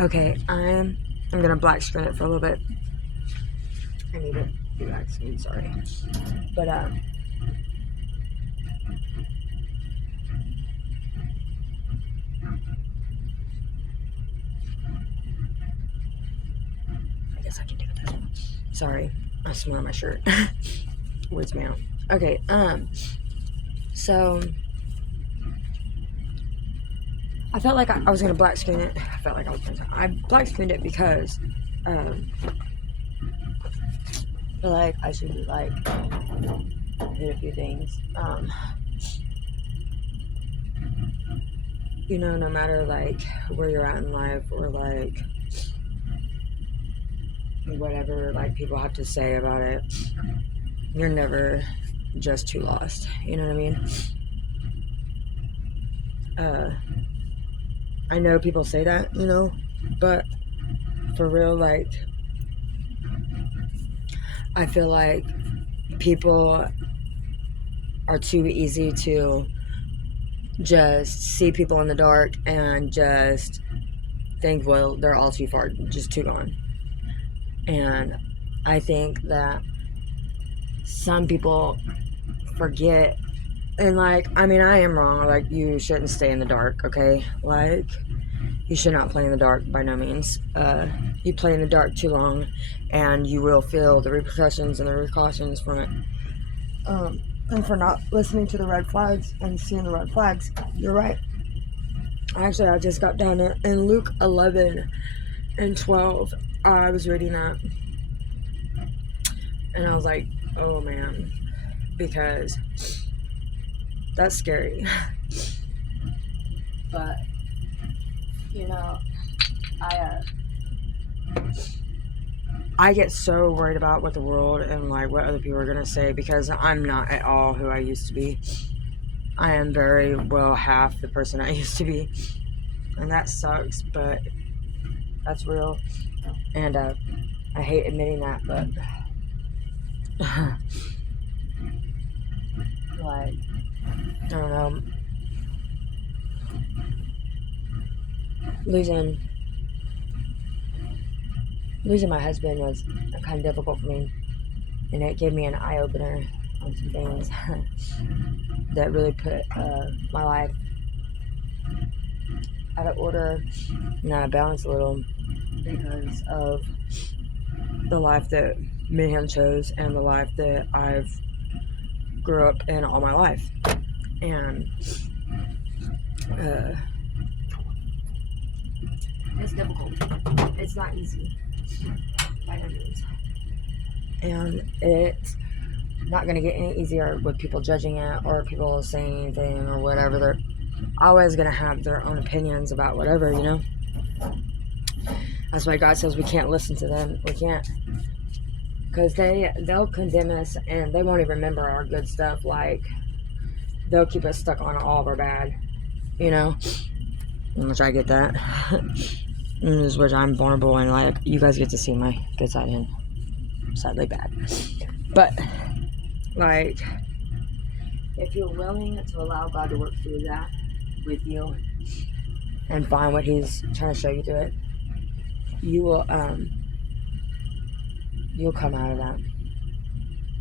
Okay, I'm gonna black screen it for a little bit. I need to do black screen, sorry. But I guess I can do it this one. Sorry, I smell my shirt. Words me out. Okay, so I felt like I was gonna black screen it. I black screened it because I feel like I should like hit a few things. You know, no matter like where you're at in life or like whatever like people have to say about it, you're never just too lost. You know what I mean? I know people say that, you know, but for real, like I feel like people are too easy to just see people in the dark and just think, well, they're all too far, just too gone. And I think that some people forget, and like, I mean, I am wrong. Like, you shouldn't stay in the dark, okay? Like, you should not play in the dark by no means. You play in the dark too long, and you will feel the repercussions and the precautions from it. And for not listening to the red flags and seeing the red flags, you're right. Actually, I just got down in Luke 11 and 12. I was reading that, and I was like, oh man, because that's scary. But, you know, I get so worried about what the world and like what other people are gonna say because I'm not at all who I used to be. I am very well half the person I used to be, and that sucks, but that's real. And I hate admitting that, but like, I don't know, losing my husband was kind of difficult for me, and it gave me an eye opener on some things that really put my life out of order and out of balance a little because of the life that me and him chose and the life that I've grew up in all my life. And it's difficult. It's not easy by no means. And it's not going to get any easier with people judging it or people saying anything or whatever. They're always going to have their own opinions about whatever, you know? That's why God says we can't listen to them. We can't. Because they'll condemn us and they won't even remember our good stuff. Like, they'll keep us stuck on all of our bad, you know? Which I get that. Which I'm vulnerable and like, you guys get to see my good side and sadly bad. But, like, if you're willing to allow God to work through that with you and find what He's trying to show you through it, you will, you'll come out of that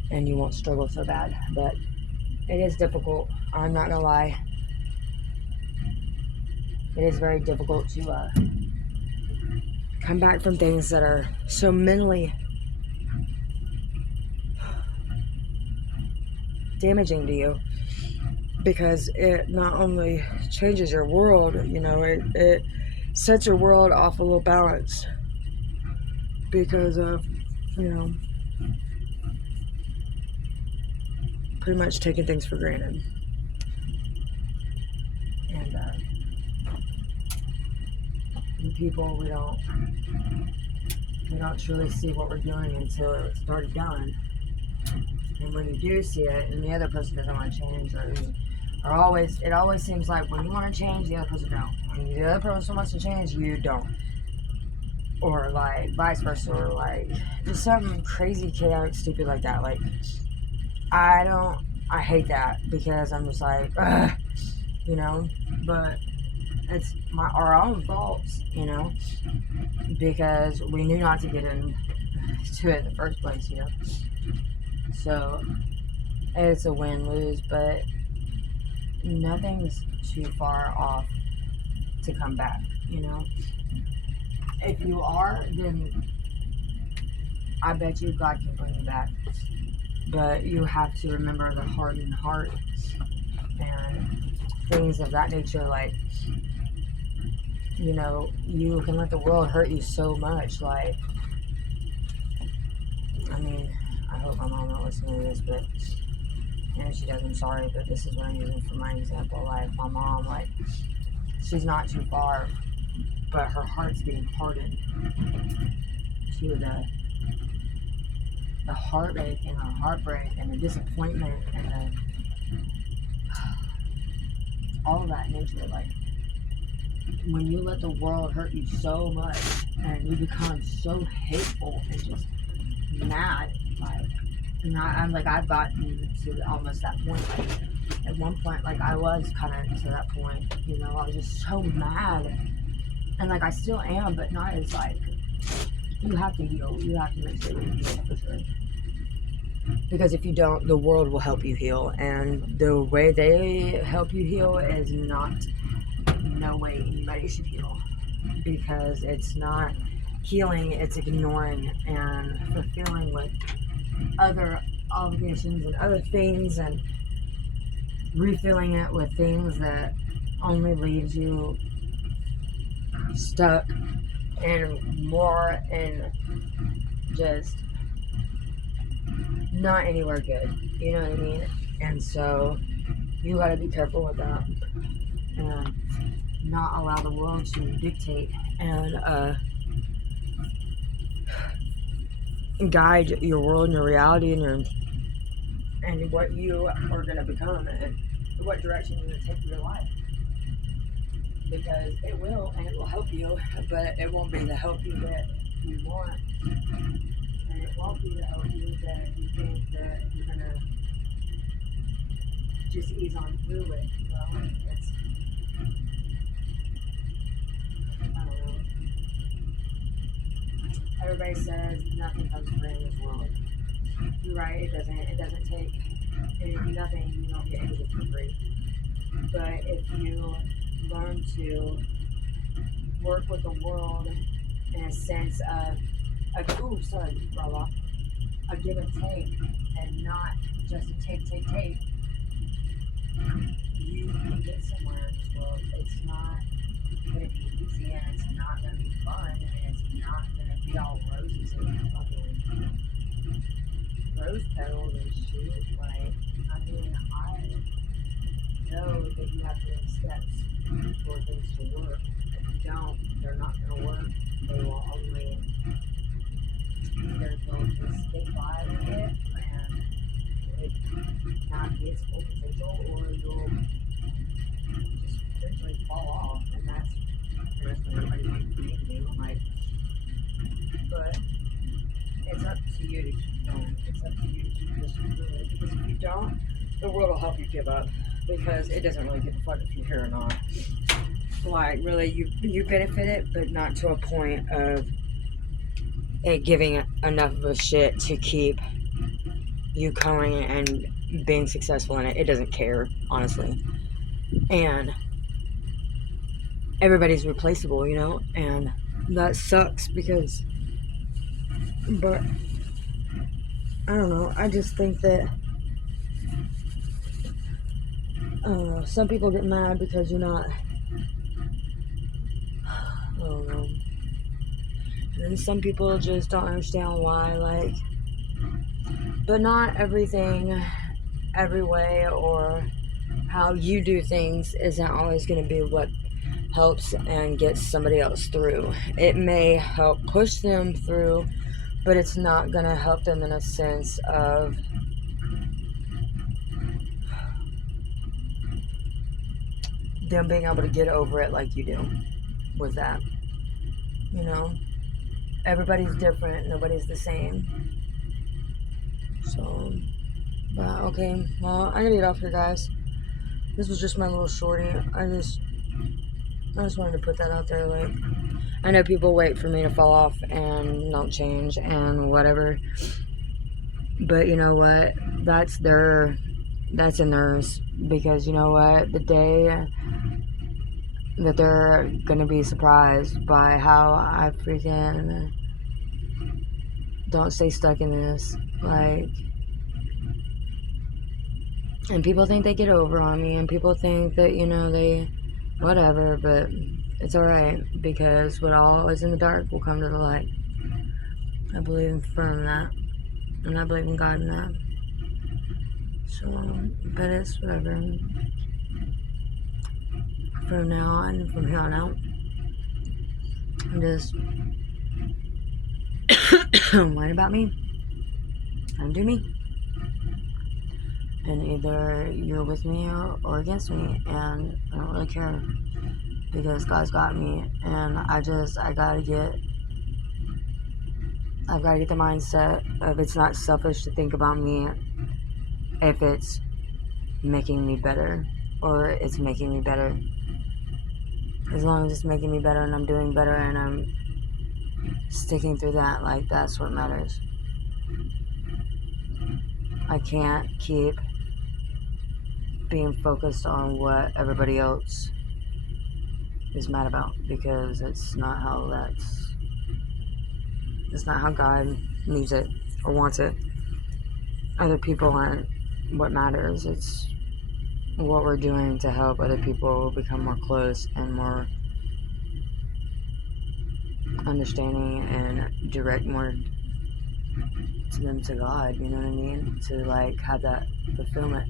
and you won't struggle so bad. But it is difficult. I'm not gonna lie. It is very difficult to come back from things that are so mentally damaging to you, because it not only changes your world, you know, it sets your world off a little balance because of, you know, pretty much taking things for granted. And people, we don't truly see what we're doing until it's already done. And when you do see it, and the other person doesn't want to change, it always seems like when you want to change, the other person don't. When the other person wants to change, you don't. Or like vice versa, or like just something crazy, chaotic, stupid like that. Like, I hate that because I'm just like, ugh, you know. But it's our own faults, you know, because we knew not to get into it in the first place, you know. So it's a win-lose, but nothing's too far off to come back, you know. If you are, then I bet you God can bring you back. But you have to remember the hardened heart and things of that nature. Like, you know, you can let the world hurt you so much. Like, I mean, I hope my mom not listening to this, but and if she does, I'm sorry, but this is what I'm using for my example. Like, my mom, like, she's not too far, but her heart's being hardened to the heartache and the heartbreak and the disappointment and all of that nature. Like, when you let the world hurt you so much and you become so hateful and just mad, like, I'm like, I've gotten to almost that point. Like, at one point, like, I was kind of to that point, you know, I was just so mad. And, like, I still am, but not as, like, you have to heal. You have to make sure you heal for sure. Because if you don't, the world will help you heal. And the way they help you heal is not no way anybody should heal. Because it's not healing, it's ignoring and fulfilling with other obligations and other things and refilling it with things that only leaves you stuck and more and just not anywhere good. You know what I mean? And so you gotta be careful with that and not allow the world to dictate and guide your world and your reality and what you are gonna become and what direction you're gonna take your life. Because it will and it will help you, but it won't be the help you that you want. And it won't be the help you that you think that you're gonna just ease on through it. Well, it's, I don't know. Everybody says nothing comes free in this world. You're right, it doesn't. It doesn't take nothing. You don't get anything for free. But if you learn to work with the world in a sense of a give and take, and not just a take, you can get somewhere in this world. It's not going to be easy, and it's not going to be fun, and it's not going to be all roses and fucking rose petals and shit. Like, I mean, I know that you have to take steps for things to work. If you don't, they're not going to work. They will only either they'll just get by with it and it not be its full potential, or you'll just eventually fall off, and that's what everybody wants to do. Like, but it's up to you to keep going. It's up to you to keep pushing through it. Because if you don't, the world will help you give up. Because it doesn't really give a fuck if you're here or not. Like, really, you benefit it, but not to a point of it giving enough of a shit to keep you going and being successful in it. It doesn't care, honestly. And everybody's replaceable, you know? And that sucks because, but I don't know. I just think that some people get mad because you're not, I don't know. And some people just don't understand why, like, but not everything, every way, or how you do things isn't always going to be what helps and gets somebody else through. It may help push them through, but it's not going to help them in a sense of them being able to get over it like you do with that. You know, everybody's different, nobody's the same. So, but okay, well, I gotta get off here, guys. This was just my little shorty. I just I just wanted to put that out there. Like, I know people wait for me to fall off and don't change and whatever. But you know what? That's in theirs. Because you know what? The day that they're gonna be surprised by how I freaking don't stay stuck in this. Like, and people think they get over on me, and people think that, they whatever, but it's alright, because what all is in the dark will come to the light. I believe in firm that, and I believe in God in that. So, but it's whatever. From now on, from here on out, I'm just worrying about me. And do me. And either you're with me or against me, and I don't really care, because God's got me, and I've got to get the mindset of it's not selfish to think about me if it's making me better, or it's making me better. As long as it's making me better and I'm doing better and I'm sticking through that, like, that's what matters. I can't keep being focused on what everybody else is mad about, because it's not how God needs it or wants it. Other people aren't what matters. It's what we're doing to help other people become more close and more understanding and direct more to them to God, you know what I mean? To like have that fulfillment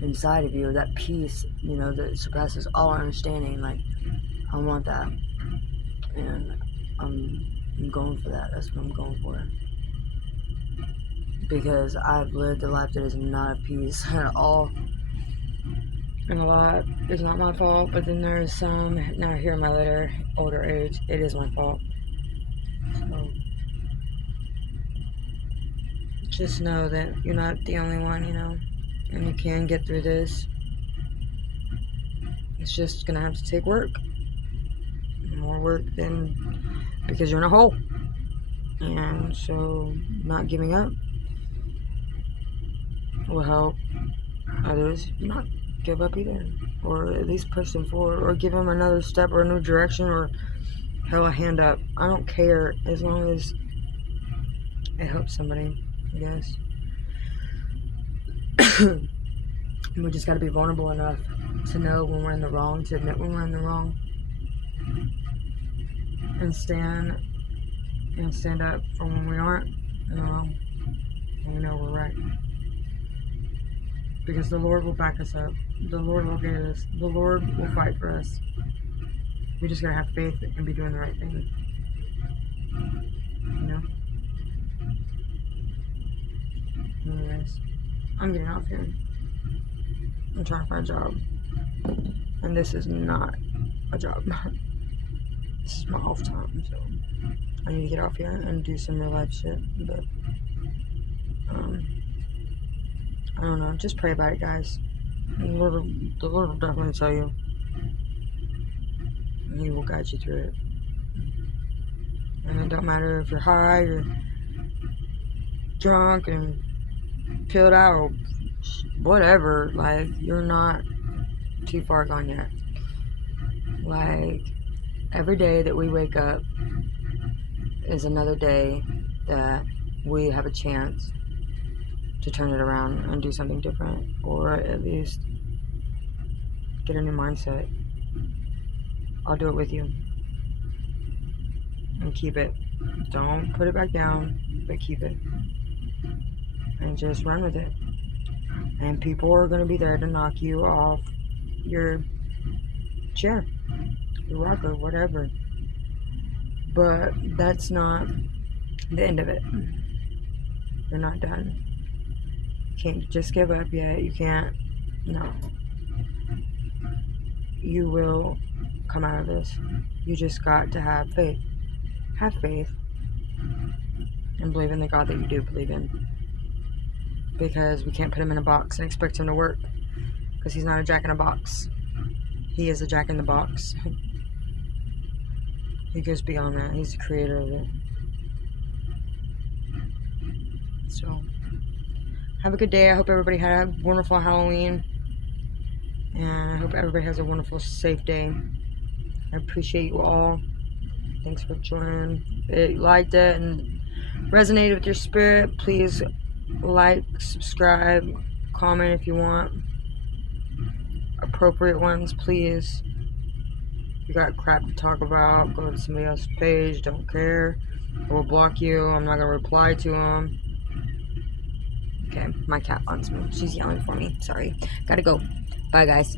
inside of you, that peace, that surpasses all understanding. Like, I want that, and I'm going for that. That's what I'm going for, because I've lived a life that is not at peace at all, and a lot is not my fault. But then there's some now here in my older age, it is my fault. So just know that you're not the only one, and you can get through this. It's just gonna have to take work, more work than, because you're in a hole. And so not giving up will help others not give up either, or at least push them forward, or give them another step or a new direction, or hell, a hand up. I don't care, as long as it helps somebody, I guess. We just got to be vulnerable enough to know when we're in the wrong, to admit when we're in the wrong, and stand up for when we aren't in the wrong, and we know we're right. Because the Lord will back us up. The Lord will get us. The Lord will fight for us. We just gotta have faith and be doing the right thing. Anyways, I'm getting off here. I'm trying to find a job. And this is not a job. This is my off time, so I need to get off here and do some real life shit. But I don't know. Just pray about it, guys. The Lord will definitely tell you. And He will guide you through it. And it don't matter if you're high or drunk and pilled out or whatever. Like, you're not too far gone yet. Like, every day that we wake up is another day that we have a chance to turn it around and do something different, or at least get a new mindset. I'll do it with you, and keep it. Don't put it back down, but keep it, and just run with it. And people are going to be there to knock you off your chair, your rocker, whatever. But that's not the end of it. You're not done. You can't just give up yet. You can't. No. You will come out of this. You just got to have faith. Have faith. And believe in the God that you do believe in. Because we can't put Him in a box and expect Him to work. Because He's not a jack in a box. He is a jack in the box. He goes beyond that. He's the creator of it. So, have a good day. I hope everybody had a wonderful Halloween. And I hope everybody has a wonderful, safe day. I appreciate you all. Thanks for joining. If you liked it and resonated with your spirit, please like, subscribe, comment if you want. Appropriate ones, please. If you got crap to talk about, go to somebody else's page. Don't care. I will block you. I'm not going to reply to them. Okay, my cat wants me. She's yelling for me. Sorry. Gotta go. Bye, guys.